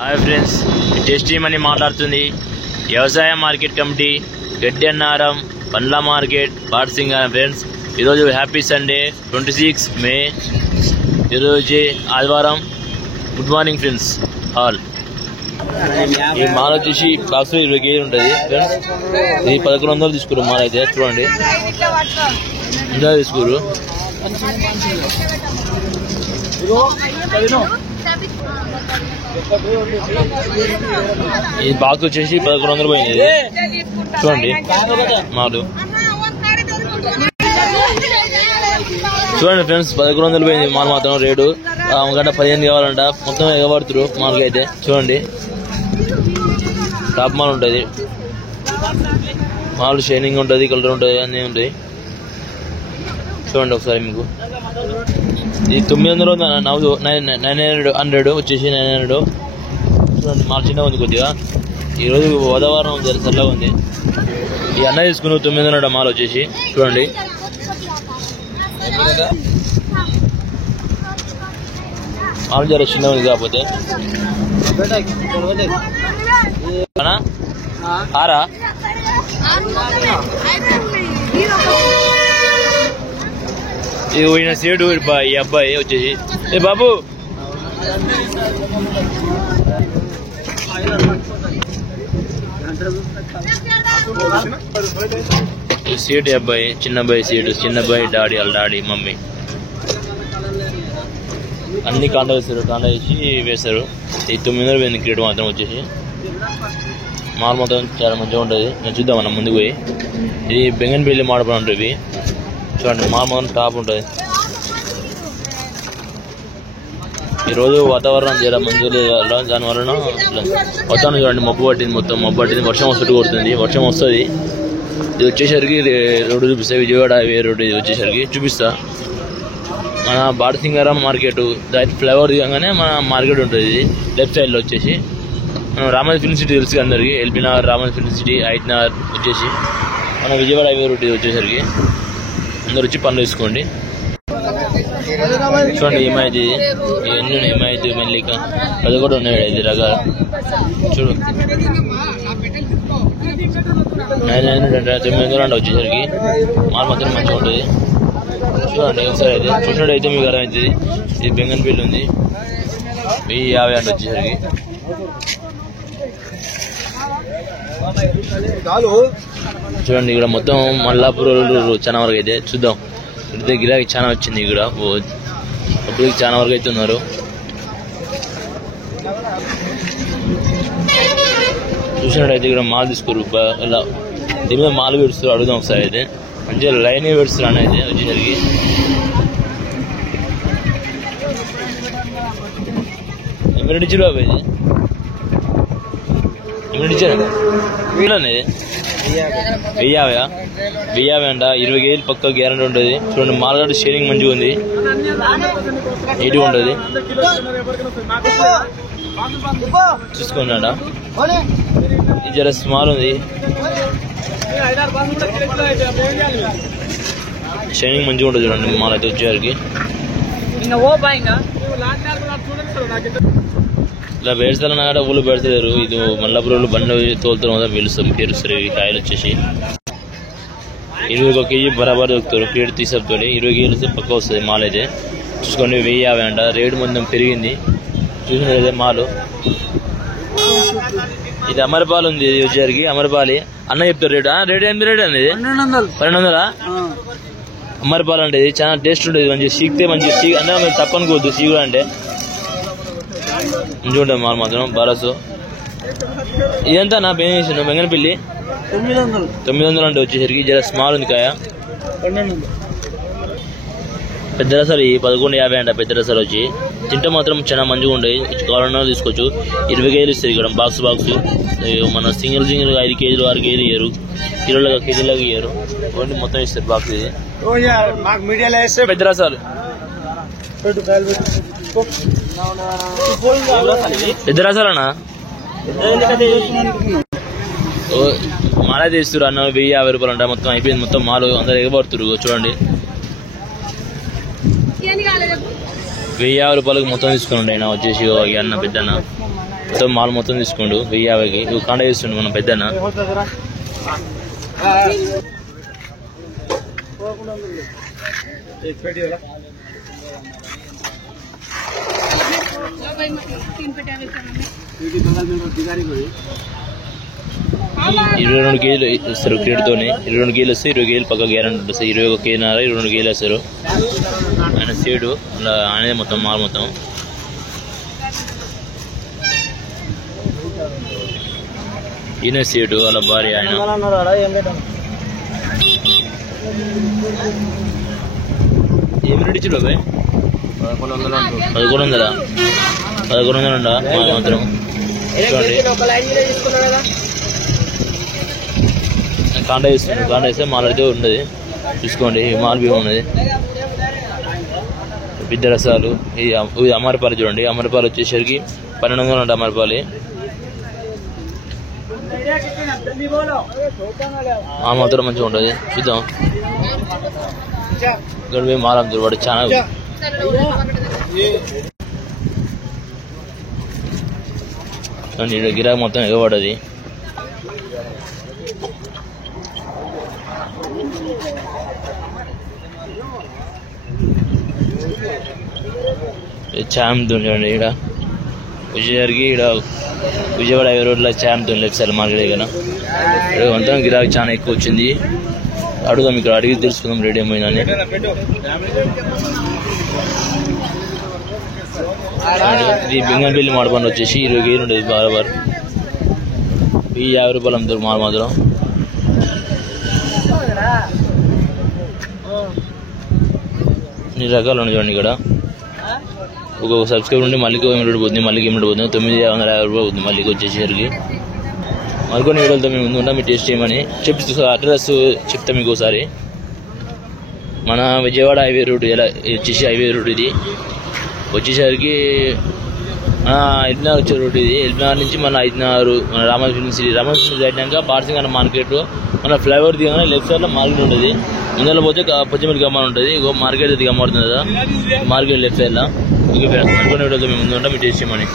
Hi friends, tasty money మాట్లాడుతుంది. వ్యవసాయ market committee, గడ్డి అన్నారం, పండ్ల మార్కెట్, బాడ్సింగర్. ఫ్రెండ్స్, ఈరోజు హ్యాపీ సండే 26 మే, ఈరోజు ఆదివారం. Good morning friends all. ఈ మాల్ వచ్చేసి బాక్స్ 20 కేజీలు ఉంటుంది ఫ్రెండ్స్. ఇది 1100 తీసుకురు మాల్ అయితే. చూడండి ఇంకా తీసుకురు. ఈ బాక్స్ వచ్చేసి 1100 పోయింది. చూడండి మాలు చూడండి ఫ్రెండ్స్, 1100 పోయింది మాల్ మాత్రం. రేటు గంట 15 కావాలంట. మొత్తం ఎగబడుతురు మాల్కి అయితే. చూడండి టాప్ మాల్ ఉంటుంది. మాల్ షైనింగ్ ఉంటుంది, కలర్ ఉంటుంది, అన్నీ ఉంటాయి. చూడండి ఒకసారి మీకు. ఇది 900, 900 వచ్చేసి 900. చూడండి మాల్ చిన్నగా ఉంది కొద్దిగా. ఈరోజు వాతావరణం చల్లగా ఉంది. ఈ అన్న తీసుకున్న 900 మాల్ వచ్చేసి. చూడండి మాల్ జర చిన్నగా ఉంది కాకపోతే. ఆరా ఇది పోయిన సీటు ఈ అబ్బాయి వచ్చేసి. ఏ బాబు, ఈ సీట్ అబ్బాయి, చిన్న అబ్బాయి సీటు. చిన్న అబ్బాయి డాడీ, వాళ్ళ డాడీ, మమ్మీ అన్ని కాండ వేస్తారు. కాండ వేసి వేస్తారు. ఈ 900 పోయింది క్రీడ మాత్రం వచ్చేసి. మాల్ మొత్తం చాలా మంచిగా ఉంటుంది. నేను చూద్దాం మనం ముందుకు పోయి. ఇది బెంగన్పల్లి మాడపడి ఉంటుంది. చూడండి మాల్ మొత్తం టాప్ ఉంటుంది. ఈరోజు వాతావరణం చాలా మంచిగా లేదు, దానివలన మొత్తం చూడండి మబ్బు పట్టింది. మొత్తం మబ్బు పట్టింది. వర్షం వస్తూ కొడుతుంది. వర్షం వస్తుంది. ఇది వచ్చేసరికి రోడ్డు చూపిస్తా. విజయవాడ హైవే రోడ్డు ఇది వచ్చేసరికి చూపిస్తా. మన బాడ్సింగరం మార్కెట్ డైరెక్ట్ ఫ్లైఓవర్ దిగంగానే మన మార్కెట్ ఉంటుంది. ఇది లెఫ్ట్ సైడ్లో వచ్చేసి మనం రామోజీ ఫిల్మ్ సిటీ తెలుసు అందరికి. LB Nagar, Ramoji film city, height Nagar వచ్చేసి మన విజయవాడ హైవే రోడ్డు ఇది వచ్చేసరికి. అందరు వచ్చి పనులు తీసుకోండి. చూడండి హిమాయత్, ఎన్ని హిమాయత్, మెల్లిక, అది కూడా ఉన్నాయి. 5 రకాలు. చూడు 900 వచ్చేసరికి మాల్ మాత్రం మంచిగా ఉంటుంది. చూడండి ఒకసారి అయితే చూసినట్టయితే మీకు అర్థమవుతుంది. ఇది బెంగన్పల్లి ఉంది. 1050 అంటే వచ్చేసరికి. చూడండి ఇక్కడ మొత్తం మల్లాపూర్ చాలా వరకు అయితే. చూద్దాం ఇక్కడితే గిరాకీ చాలా వచ్చింది. ఇక్కడ అప్పటికి చాలా వరకు అయితే ఉన్నారు. చూసినట్టయితే ఇక్కడ మాల్ తీసుకోరు. ఇలా దీని మీద మాల్ పెడుస్తారు. అడుగుదాం ఒకసారి అయితే. మంచిగా లైన్ పెడుస్తారు అని అయితే వచ్చేసరికి. ఎమ్మెల్యే ఇచ్చారు బాబు. ఇది ఎమ్మెల్యే ఇచ్చారు. వీళ్ళని 1050 అంట. 20 కేజీలు పక్క గ్యారెంటీ ఉంటుంది. చూడండి మార్కెట్ షేరింగ్ మంచిగా ఉంది, నీట్గా ఉంటుంది. చూసుకోండి అంట. ఇది జర స్మాల్ ఉంది. షైనింగ్ మంచిగా ఉంటుంది. చూడండి మాల్ అయితే వచ్చేసరికి. ఇలా బేడ్స్తారన్నా కూడా ఊళ్ళు పెడతలేరు. ఇది మల్లాపురంలో బండి తోలుతారు కదా, పేరుస్తారు. ఈ కాయలు వచ్చేసి 21 కేజీ బరాబర్ దొరుకుతారు. ప్లేట్ తీసుకొని 20 కేజీలు పక్క వస్తుంది మాల్ అయితే. చూసుకోండి 1050 అంట. రేటు మొత్తం పెరిగింది. చూసినట్లయితే మాలు. ఇది అమరపాలు ఉంది. ఇది వచ్చేసరికి అమరపాలి అన్న చెప్తారు రేటు. రేటు ఎంత రేటు అనేది? 1200. అమరపాలు అంటే ఇది చాలా టేస్ట్ ఉంటుంది. మంచిగా సీకితే మంచిగా అంటే మీరు తప్పనుకోవద్దు. సీగుడు అంటే మంచిగా ఉంటుంది మాల్ మాత్రం. బారసు ఇదంతా నా పేరు చేసిన బెంగనపల్లి 900 అంటే వచ్చేసరికి జర స్మాల్ ఉంది కాయ. పెద్ద రసాలు 1150 అంట. పెద్ద రసాలు వచ్చి తింటే మాత్రం చాలా మంచిగా ఉంటాయి. కావాలన్నా తీసుకోవచ్చు. 20 కేజీలు ఇస్తుంది ఇక్కడ బాక్స్. మన సింగిల్ 5 కేజీలు 6 కేజీలు ఇయ్యరు. కేజీలకు ఇయ్యరు. ఓన్లీ మొత్తం ఇస్తారు బాక్స్. ఇది పెద్ద రసాలు. పెద్ద రసాలనా మాల తీస్తున్నారు అన్న. 1050 రూపాయలు అంట. మొత్తం అయిపోయింది. మొత్తం మాలు అందరు ఎగబడుతున్నారు. చూడండి 1050 రూపాయలకు మొత్తం తీసుకుని ఆయన వచ్చేసి అన్న పెద్దన్న మొత్తం మాల్ మొత్తం తీసుకోండు 1050కి. ఇవి కాండ చేస్తుండు మనం పెద్దన్న. ఇరవై 22 కేజీలు ఇస్తారు క్రేడ్తోనే. 22 కేజీలు వస్తే 20 కేజీలు పక్క గ్యారెంటీ ఉంటుంది సార్. 21 కేజీ 22 కేజీలు వేస్తారు ఆయన సీడు. అలా ఆయనదే మొత్తం మాల్ మొత్తం. ఈయన సీడు అలా భార్య ఆయన. ఏమి రేట్ ఇచ్చాడు బాబాయ్? 1100. 1100 ఉండా మాత్రం చూడండి. కాండ ఇస్తుంది. కాండ ఇస్తే మాల్ అయితే ఉండదు చూసుకోండి. మాల్ బియ్యం ఉన్నది. పెద్ద రసాలు. ఇది అమరపాలు చూడండి. అమరపాలు వచ్చేసరికి 1200 ఉంటాయి అమరపాలి. ఆ మాత్రం మంచిగా ఉంటుంది. చూద్దాం. ఇక్కడ మేము మాల్ అమ్ముతారు వాడు చాలా. గిరాకీ మొత్తం ఎగబడ్డది. చామ్ చూడండి. ఇక్కడ విజయవాడకి విజయవాడ 50 రోడ్ల చామ్ లెఫ్ట్ సైడ్ మార్కెట్ కదా. ఇక్కడ మొత్తం గిరాకీ చాలా ఎక్కువ వచ్చింది. అడుగుదాం, ఇక్కడ అడిగి తెలుసుకుందాం రేట్ ఏమైందని. ఇది బెంగంపల్లి మాడపండు వచ్చేసి 20 కేజీలు ఉంటుంది బరాబర్. 50 రూపాయలు అమ్ముతారు మాల్ మాత్రం. ఇన్ని రకాలు ఉన్నాయి చూడండి. ఇక్కడ ఒక్కొక్క సబ్స్క్రైబర్ ఉండి మళ్ళీ ఏమిటి పోతుంది, మళ్ళీ ఏమిటి పోతుంది. 950 రూపాయలు అవుతుంది మళ్ళీ వచ్చేసరికి. మరికొన్ని వీడియోలతో మేము ముందుంటా. మీరు టేస్ట్ చేయమని అడ్రస్ చెప్తా మీకు ఒకసారి. మన విజయవాడ హైవే రూట్ ఎలా వచ్చేసి హైవే రూట్ ఇది వచ్చేసరికి ఎల్బినగర్ వచ్చే రూట్ ఇది. ఎల్బినగర్ నుంచి మన 5 మన రామకృష్ణ సిటీ దాటినాక పార్సింగ్ మార్కెట్ మన ఫ్లైఓవర్ దిగానే లెఫ్ట్ సైడ్ లో మార్కెట్ ఉంటుంది. ముందర పోతే పచ్చిమిర్చి గమ్మాన్ ఉంటుంది. మార్కెట్ దిగమ్మడుతుంది కదా, మార్కెట్ లెఫ్ట్ సైడ్ లో. మరికొన్ని వీడియోతో మేము ముందు ఉంటాం. మీరు టేస్ట్ చేయమని.